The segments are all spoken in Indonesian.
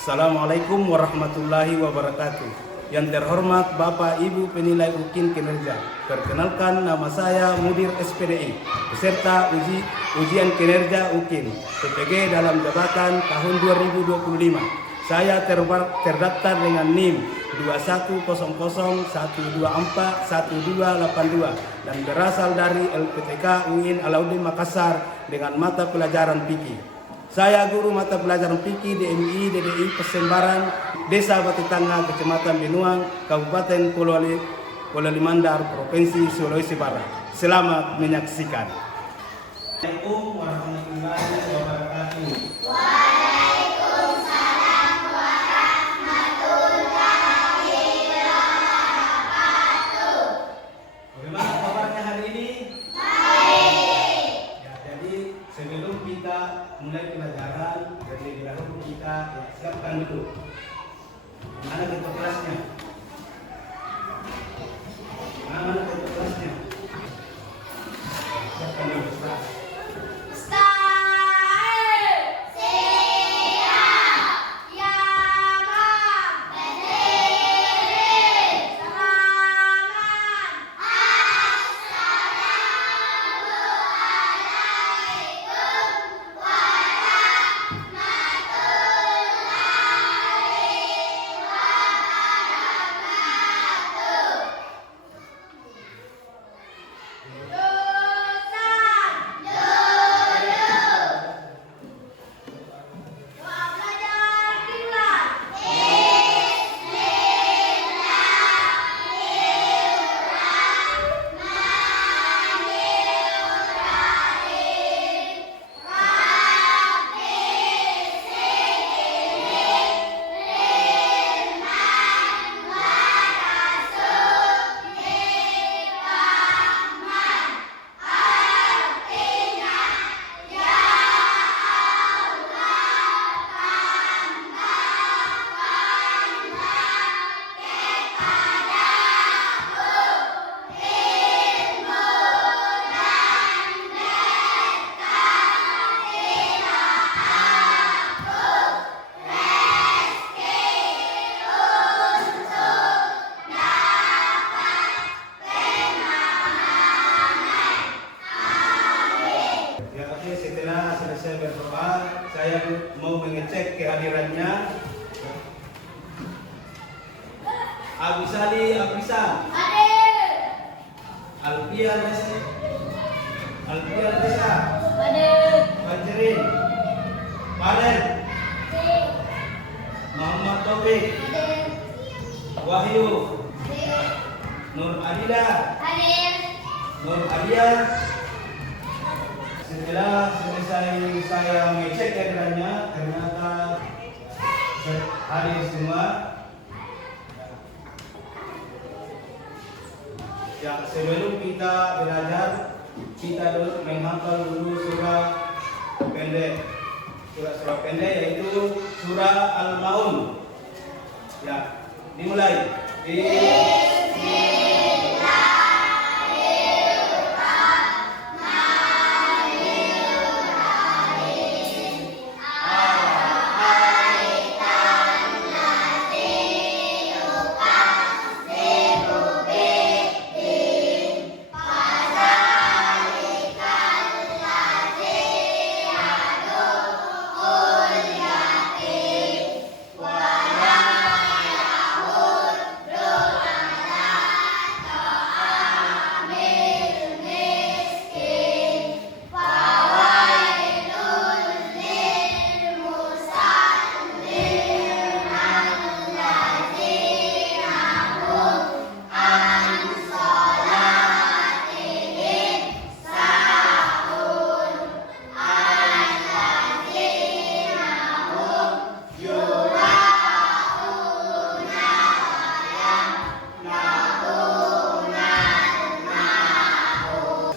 Assalamualaikum warahmatullahi wabarakatuh. Yang terhormat Bapak Ibu penilai UKIN kinerja, perkenalkan nama saya Mudir SPDI, peserta ujian kinerja UKIN PPG dalam jabatan tahun 2025. Saya terdaftar dengan NIM 2100124182 dan berasal dari LPTK UIN Alauddin Makassar dengan mata pelajaran fikih. Saya guru mata pelajaran fikih di MI DDI Pesembaran, Desa Batitanga, Kecamatan Benuang, Kabupaten Kuala Limandar, Provinsi Sulawesi Barat. Selamat menyaksikan. Assalamualaikum warahmatullahi wabarakatuh. Waalaikumsalam warahmatullahi wabarakatuh. Bagaimana kabarnya hari ini? Baik. Ya, jadi sebelum kita mulai pelajaran, terlebih dahulu kita siapkan dulu. Mana bentuk kelasnya? Mana bentuk kelasnya? Siapkan dulu kelas. Setelah selesai berdoa, saya mau mengecek kehadirannya. Abisali Abisa, Hadir. Alfian Desa, Hadir. Fajrin, Paren, Muhammad Taufik, Hadir. Wahyu, Hadir. Nur Adila, Hadir. Nur Adia. Setelah selesai saya mengecek kehadirannya, ternyata hadir semua. Ya, sebelum kita belajar, kita dulu menghafal dulu surah pendek. Surah pendek yaitu surah Al-Maun. Ya, dimulai.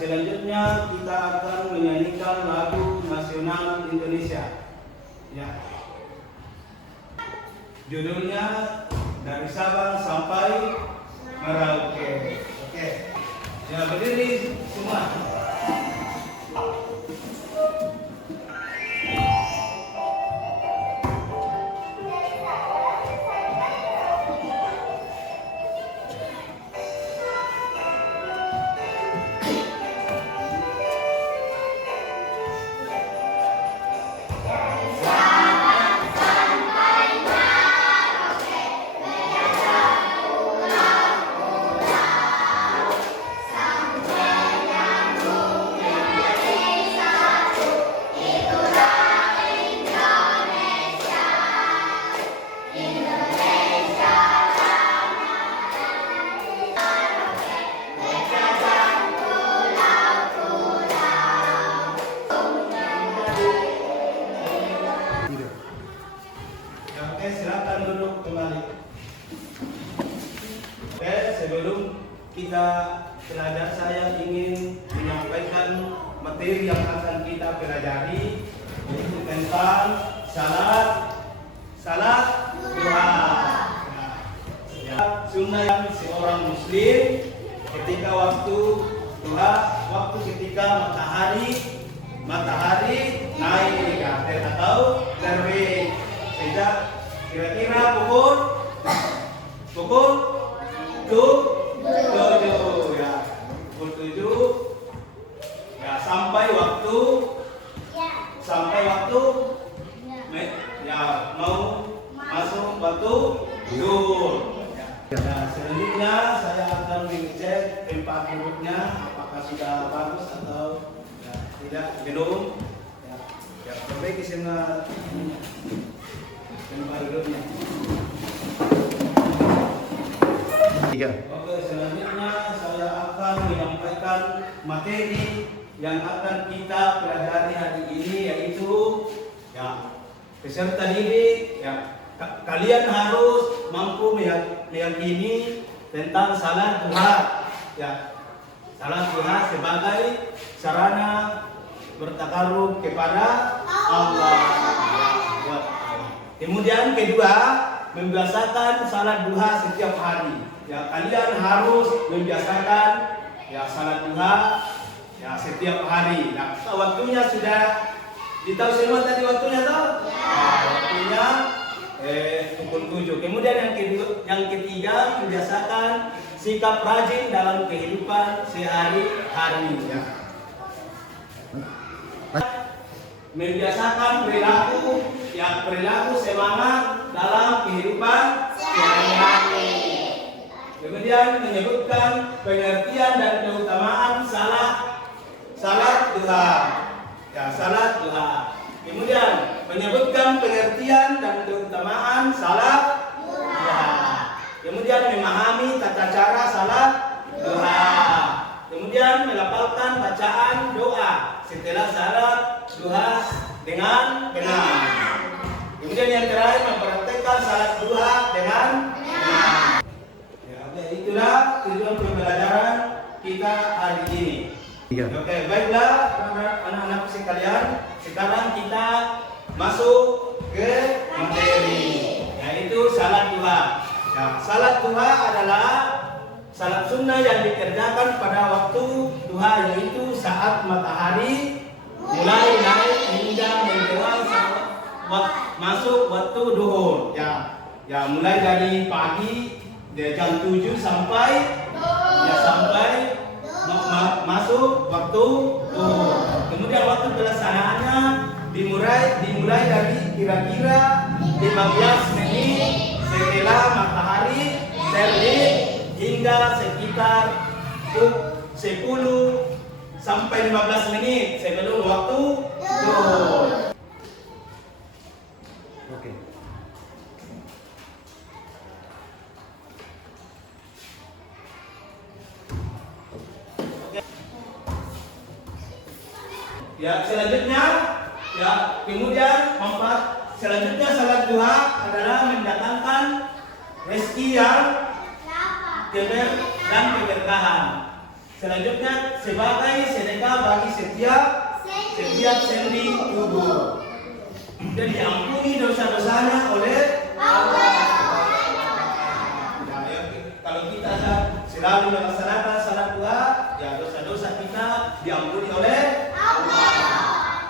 Selanjutnya kita akan menyanyikan lagu nasional Indonesia. Ya. Judulnya Dari Sabang Sampai Merauke. Oke. Ya, berdiri semua. ketika pelajar saya ingin menyampaikan materi yang akan kita pelajari, yaitu tentang salat duha. Ya, sunnah yang seorang muslim ketika waktu duha, waktu ketika matahari naik atau terbit, sejak kira-kira pukul 7 ya, pukul 7 ya, sampai waktu ya mau masuk waktu zuhur. Ya, selanjutnya saya akan mengecek tempat duduknya apakah sudah bagus atau ya, tidak, belum. Ya, perbaiki semua tempat duduknya. Oke, selanjutnya saya akan menyampaikan materi yang akan kita pelajari hari ini, yaitu ya, peserta didik ya, kalian harus mampu meyakini tentang salat duha ya. Salat duha sebagai sarana bertakarub kepada Allah. Kemudian kedua, membiasakan salat duha setiap hari. Ya, kalian harus membiasakan ya salat duha ya setiap hari. Nah, waktunya sudah ditahu semua tadi waktunya tahu? Ya, waktunya pukul 7. Kemudian yang ketiga, membiasakan sikap rajin dalam kehidupan sehari-hari ya. Membiasakan perilaku semangat dalam kehidupan sehari-hari. Kemudian menyebutkan pengertian dan keutamaan salat duha. Ya, salat duha. Kemudian menyebutkan pengertian dan keutamaan salat duha. Kemudian memahami tata cara salat duha. Kemudian melafalkan bacaan doa setelah salat duha dengan benar. Kemudian yang terakhir, mempraktekkan salat duha dengan benar. Ya, oke, itulah tujuan pembelajaran kita hari ini. Oke, baiklah anak-anak sekalian, sekarang kita masuk ke materi, yaitu salat duha. Ya, salat duha adalah salat sunnah yang dikerjakan pada waktu duha, yaitu saat matahari mulai naik hingga menjelang masuk waktu duhur. Ya, mulai dari pagi jam 7 sampai masuk waktu duhur. Kemudian waktu pelaksanaannya dimulai dari kira-kira 15 menit setelah matahari terbit hingga sekitar 10 sampai 15 menit sebelum waktu duhur. Oke. Ya, selanjutnya kemudian selanjutnya salat duha adalah mendatangkan rezeki yang dan keberkahan. Selanjutnya sebagai sedekah bagi setiap sendi tubuh dan diampuni dosa-dosanya oleh Allah. Ya, kalau kita selalu melaksanakan salat duha, ya dosa-dosa kita diampuni oleh Allah.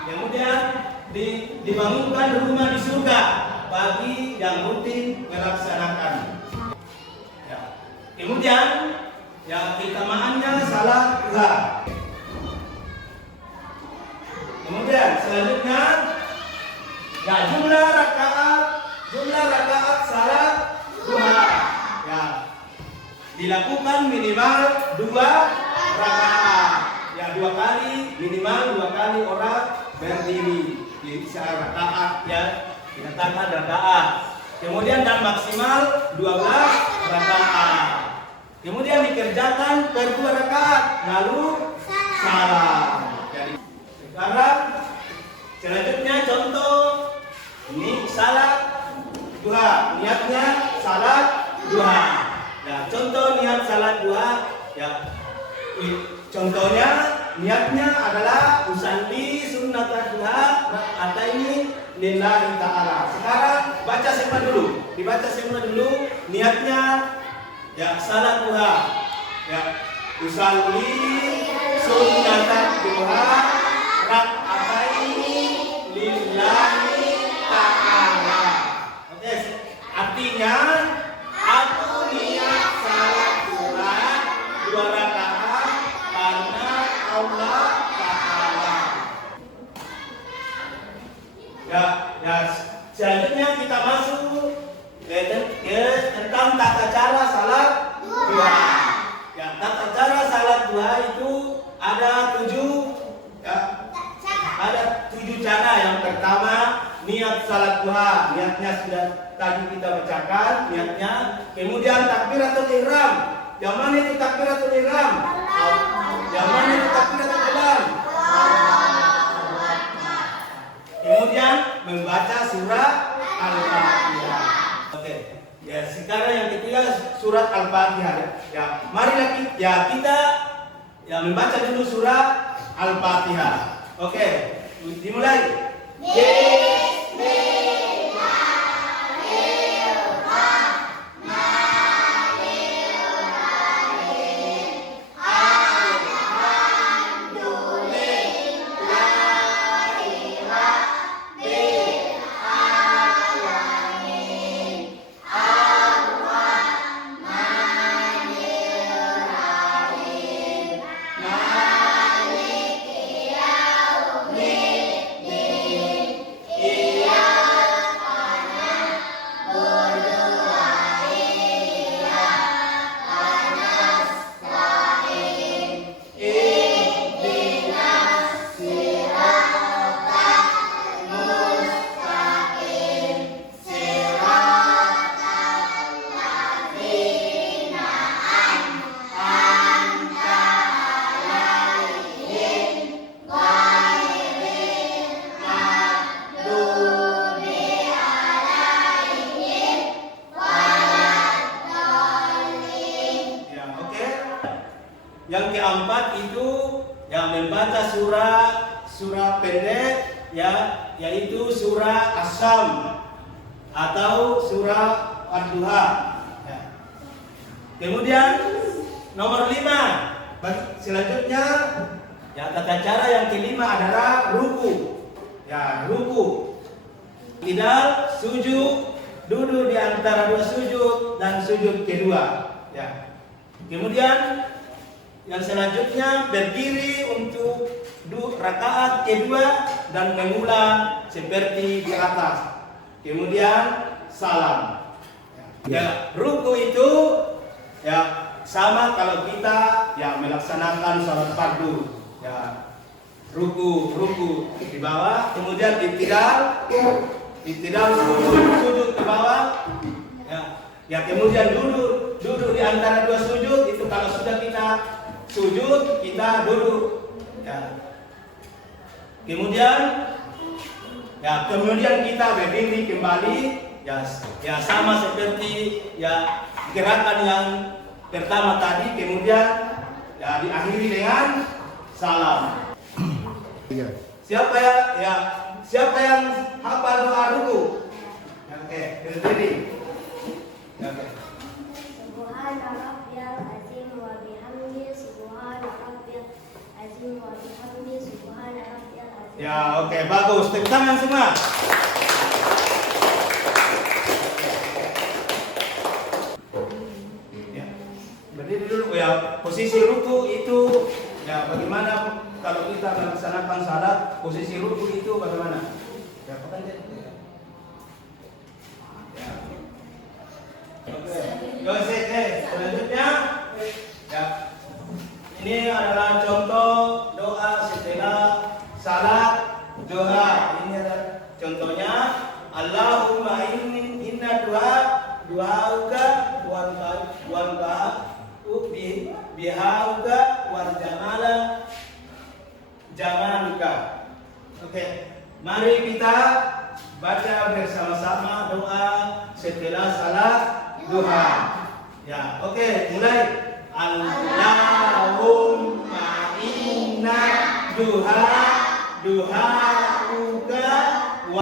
Kemudian dibangunkan rumah di surga bagi yang rutin melaksanakan. Ya. Kemudian keutamaannya salat duha. Kemudian selanjutnya jumlah rakaat salat duha. Ya, dilakukan minimal 2 rakaat. Ya, 2 kali, minimal 2 kali orang berdiri di saat rakaat, ya dikatakan rakaat. Kemudian dan maksimal 12 rakaat. Kemudian dikerjakan per 2 rakaat lalu salam. Jadi sekarang selanjutnya contoh ini salat duha, niatnya salat duha. Nah, contoh niat salat duha Ya, contohnya niatnya adalah usalli sunnat duha ataini lillahi ta'ala. Sekarang baca semua dulu. Dibaca semua dulu niatnya ya salat duha. Ya, usalli sunnat duha raka'ataini lillahi ta'ala. Oke, artinya aku niat salat duha 2 rakaat karena Allah Ta'ala. Ya, selanjutnya kita masuk ke tentang tata cara salat duha. Ya, tata cara salat duha itu ada 7 ya, ada 7 cara. Yang pertama niat salat duha, niatnya sudah tadi kita bacakan niatnya. Kemudian takbiratul ihram. Yang mana itu takbiratul ihram? Yang mana itu takbiratul ihram? Kemudian membaca surah Al-Fatihah. Oke. Ya, sekarang yang ketiga surat Al-Fatihah. Ya, marilah kita membaca dulu surah Al-Fatihah. Oke, dimulai. Yang keempat itu yang membaca surah pendek ya, yaitu surah As-Sam atau surah Ad-Duha. Ya. Kemudian nomor 5, selanjutnya ya tata cara yang kelima adalah ruku. Ya, ruku. Tidak sujud, duduk di antara 2 sujud dan sujud kedua. Ya. Kemudian yang selanjutnya berdiri untuk rakaat kedua dan mengulang seperti di atas. Kemudian salam. Ya, ruku itu ya sama kalau kita ya melaksanakan salat fardu. Ya, ruku di bawah, kemudian iktidal sujud di bawah. Ya, kemudian duduk di antara 2 sujud. Itu kalau sudah kita sujud kita duduk ya. Kemudian kita berdiri kembali ya sama seperti ya gerakan yang pertama tadi. Kemudian ya diakhiri dengan salam. Siapa yang hafal doa ruku? Oke, berdiri. Oke. Subhana rabbiyal azim wa bihamdi subhana rabbiyal azim wa bihamdi subhana rabbiyal azim. Ya, oke, bagus. Tepuk tangan semua. Ya. Berdiri dulu ya. Posisi ruku itu ya bagaimana kalau kita melaksanakan salat, posisi ruku itu bagaimana? Ya, apa kan? Oke, selanjutnya ya, ini adalah contoh doa setelah salat duha. Ini adalah contohnya. Allahumma inna du'auka wal bihauka wal jamaluka. Oke, mari kita baca bersama-sama doa setelah salat duha. Ya, oke, mulai. Allahumma inna duhauka wa.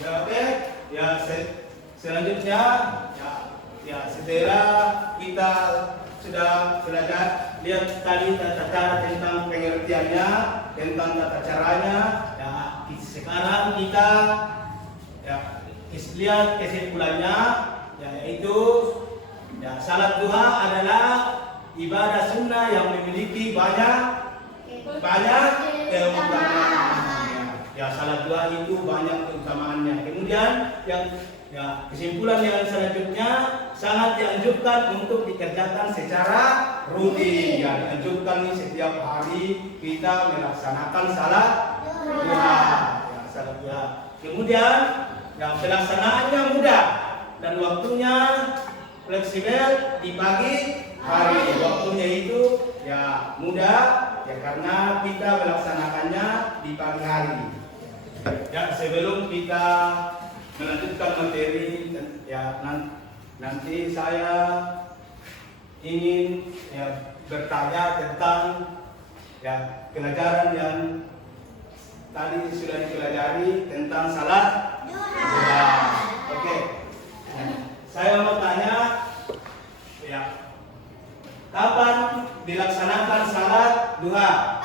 Ya, oke. Ya, selanjutnya ya setelah kita sudah belajar lihat tadi tata cara tentang pengertiannya, tentang tata caranya. Ya, sekarang kita ya lihat kesimpulannya, yaitu ya salat duha adalah ibadah sunnah yang memiliki banyak keutamaan. Ya, salat duha itu banyak keutamaannya. Kemudian yang kesimpulan yang selanjutnya sangat dianjurkan untuk dikerjakan secara rutin. Ya, dianjurkan nih setiap hari kita melaksanakan salat duha. Ya, salat duha. Kemudian yang pelaksanaannya mudah dan waktunya fleksibel di pagi hari. Waktunya itu ya mudah ya karena kita melaksanakannya di pagi hari. Ya, sebelum kita melanjutkan materi ya nanti saya ingin ya bertanya tentang ya pelajaran yang tadi sudah dipelajari tentang salat duha. Oke. Saya mau tanya ya kapan dilaksanakan salat duha?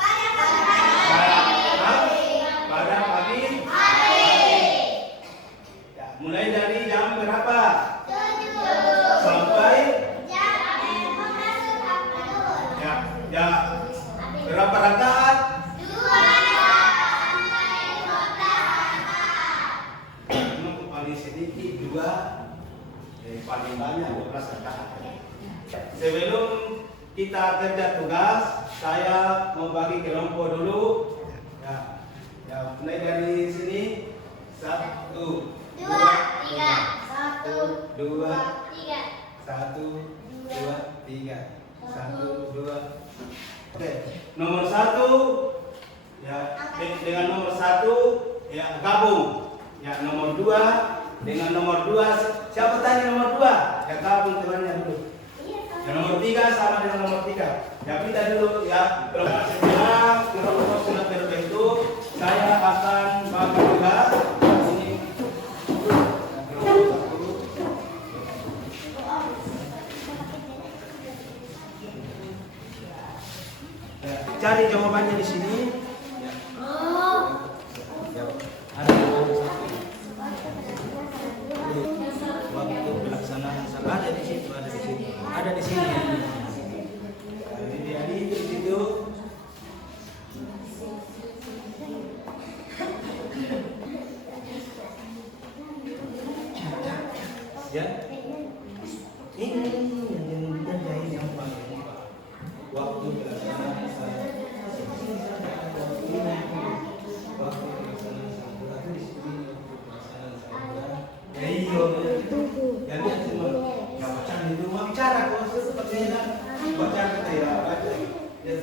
Pada pagi hari. Ya, mulai dari jam berapa? 7 sampai ya berapa rakaat? 2 paling sedikit 2, paling banyak 12 rakaat. Sebelum kita kerja tugas, saya mau bagi kelompok dulu. Ya, mulai dari sini 1, 2, 3, 1, 2, 3, 1, 2, 3, 1, 2. Oke, nomor 1 ya dengan nomor 1 ya gabung. Ya, nomor 2 dengan nomor 2. Siapa tanya nomor 2? Ya gabung temannya dulu. Ya, nomor 3 sama dengan nomor 3. Ya kita dulu ya. Setelah kelompok sudah terbentuk, saya akan bagi tugas. Sini. Ya, cari jawabannya di sini. Ya. Ada waktu pelaksanaan salat ada di situ, ada di sini. Jadi di situ. Ya, ini yang paling waktu pelaksanaan salat. Waktu pelaksanaan salat di sini. Iya, ya lihat semua. Ya baca di rumah bicara kok seperti ini. Baca kita ya baca. Ya,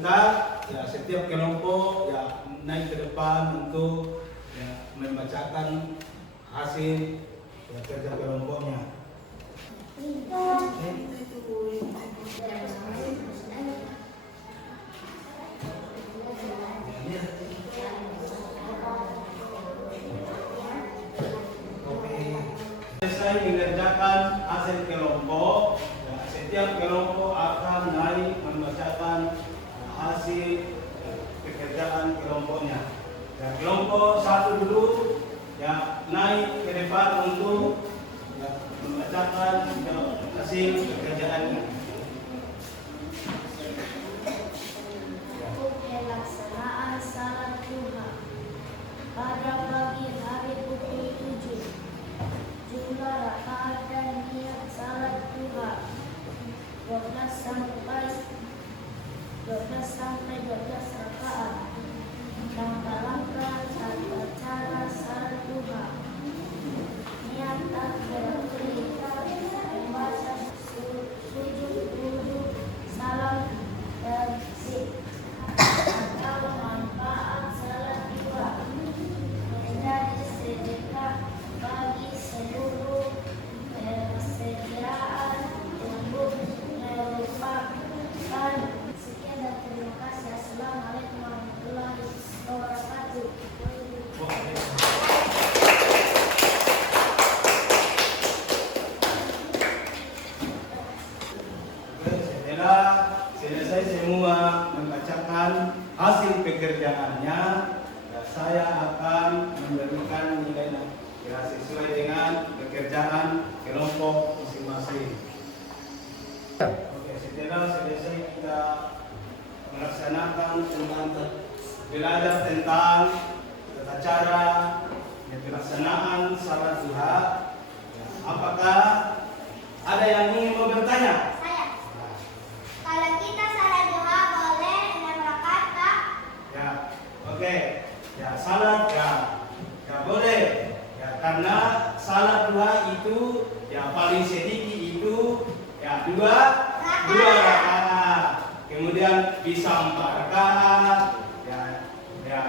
minta ya setiap kelompok ya naik ke depan untuk ya membacakan hasil ya, kerja kelompoknya. Selesai mengerjakan hasil kelompok, ya, setiap kelompok akan naik membacakan hasil pekerjaan kelompoknya. Ya, kelompok satu dulu ya naik ke depan untuk ya, membacakan ya, hasil pekerjaannya. Pelaksanaan salat duha pada pagi hari pukul 7. Jumlah rakaat dan niat salat duha 12 sampai 12 rakaat. Langkah-langkah cara salat duha. Niat takbiratul membaca sujud wudhu, salam dan atau manfaat salat duha menjadi sedekah bagi seluruh persediaan untuk melupakan. Sekian dan terima kasih. Assalamualaikum warahmatullahi wabarakatuh. Setelah selesai semua membacakan hasil pekerjaannya, ya, saya akan memberikan nilai ya, sesuai dengan pekerjaan kelompok masing-masing. Oke, setelah selesai kita melaksanakan tentang belajar tentang tata cara ya, pelaksanaan salat duha. Ya, apakah ada yang ingin mau bertanya? Kalau kita salat duha boleh 6 rakaat, Pak? Ya, oke. Ya, salat ya boleh. Ya, karena salat duha itu ya paling sedikit itu ya dua rakaat. Kemudian bisa 4 rakaat, ya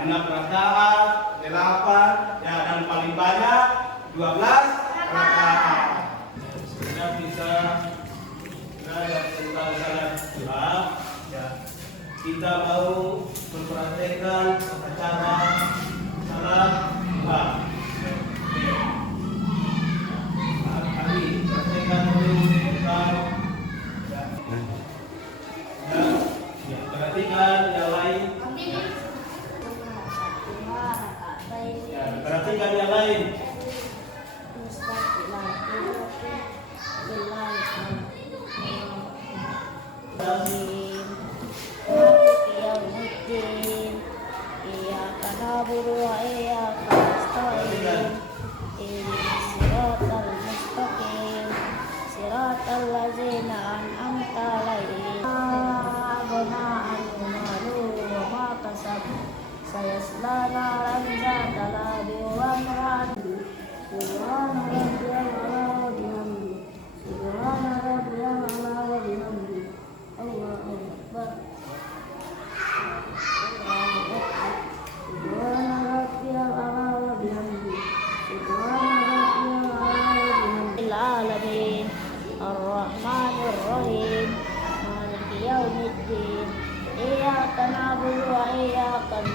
6 rakaat, 8, ya dan paling banyak 12 rakaat. Sudah bisa belajar tentang salat duha, ya kita mau mempraktekkan cara salat duha. Kali praktekkan dulu tentang ya, perhatikan yang lain. Ya, perhatikan yang lain. Sayasla naran zata lahab wa imra'atuhu. Subhana rabbiyal a'la wa bihamdihi. Subhana rabbiyal a'la wa bihamdihi. Allahu akbar. Subhana rabbiyal a'la wa bihamdihi. Subhana rabbiyal a'la wa bihamdihi. Alamin. Ar-Rahmanir Rahim. Maliki yaumiddin. Iyyaka na'budu wa iyyaka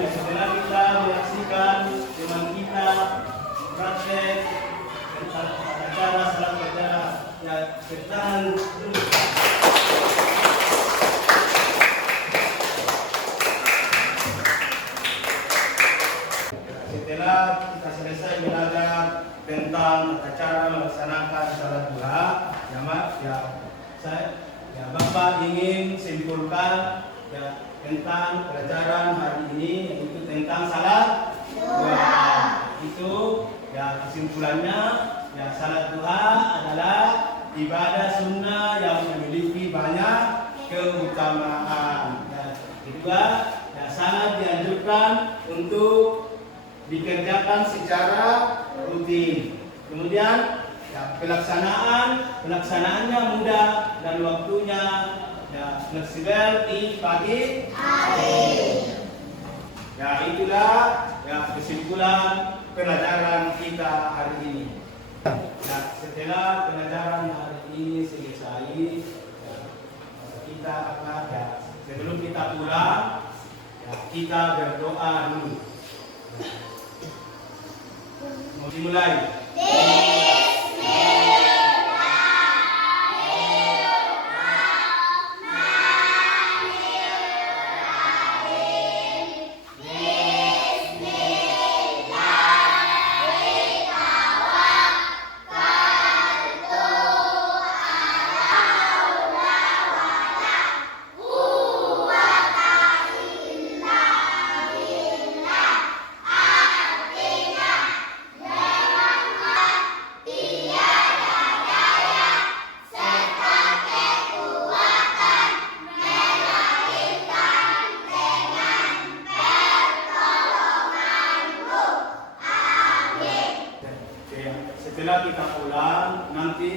Setelah kita menyaksikan teman kita praktek tentang tata cara salat berjamaah, ya bertahan dulu. Setelah kita selesai belajar tentang tata cara melaksanakan salat duha, ya Bapak ingin simpulkan ya tentang pelajaran hari ini, yaitu tentang salat duha. Itu ya kesimpulannya, ya salat duha adalah ibadah sunnah yang memiliki memiliki banyak keutamaan. Ya, kedua, ya, sangat dianjurkan untuk dikerjakan secara rutin. Kemudian ya, pelaksanaannya mudah dan waktunya ya, fleksibel di pagi hari. Ya, itulah ya, kesimpulan pelajaran kita hari ini. Nah, setelah pelajaran hari ini selesai, ya, kita akan ya, sebelum kita pulang, ya, kita berdoa dulu. Mau dimulai? Setelah kita pulang, nanti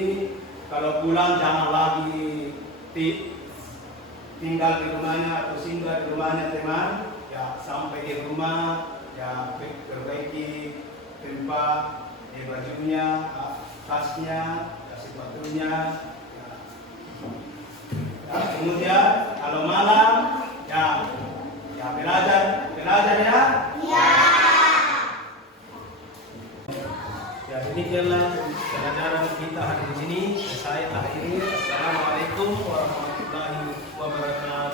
kalau pulang jangan lagi tinggal di rumahnya atau singgah di rumahnya teman. Ya, sampai di rumah ya perbaiki tempat bajunya, tasnya, sepatunya. Ya, kemudian kalau malam ya belajar ya. Ya, demikianlah pelajaran kita hari ini. Saya akhiri. Assalamualaikum warahmatullahi wabarakatuh.